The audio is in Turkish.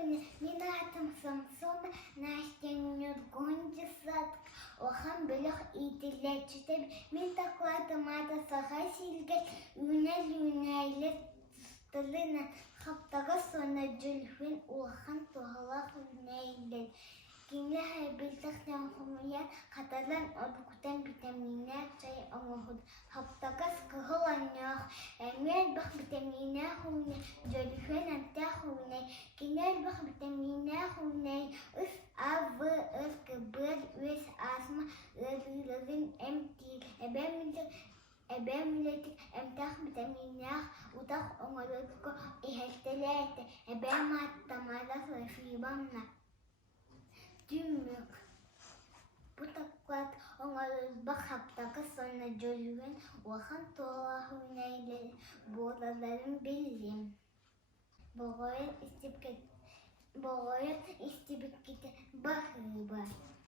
Мен атым Самсон, Настя Гончисат, Охан Белых итилечтеп, мен такладым ата саха силгел, үнәл тылына хаптага сона жүлфин Охан тухалах үнәйлел. Кинле хайбилтахтан хумуян каталан одукутан витаминер чай омохуд. Хаптагас кыгыланях, эмер бах витаминер хуне, жүлфин анта хуне, кинер бах витаминер хуне, үс авы, үс кыбыр, үс асма, ылылын эмтил, эбемилетик эмтах витаминер, утах оңолотко ихелтелете, эбематтамадах лефибамна. Дümük. Bu taklat onlarız haftaka sonra cölüven vahan toğlahu neyle boğaların bildim. Boğayın istibik gidi.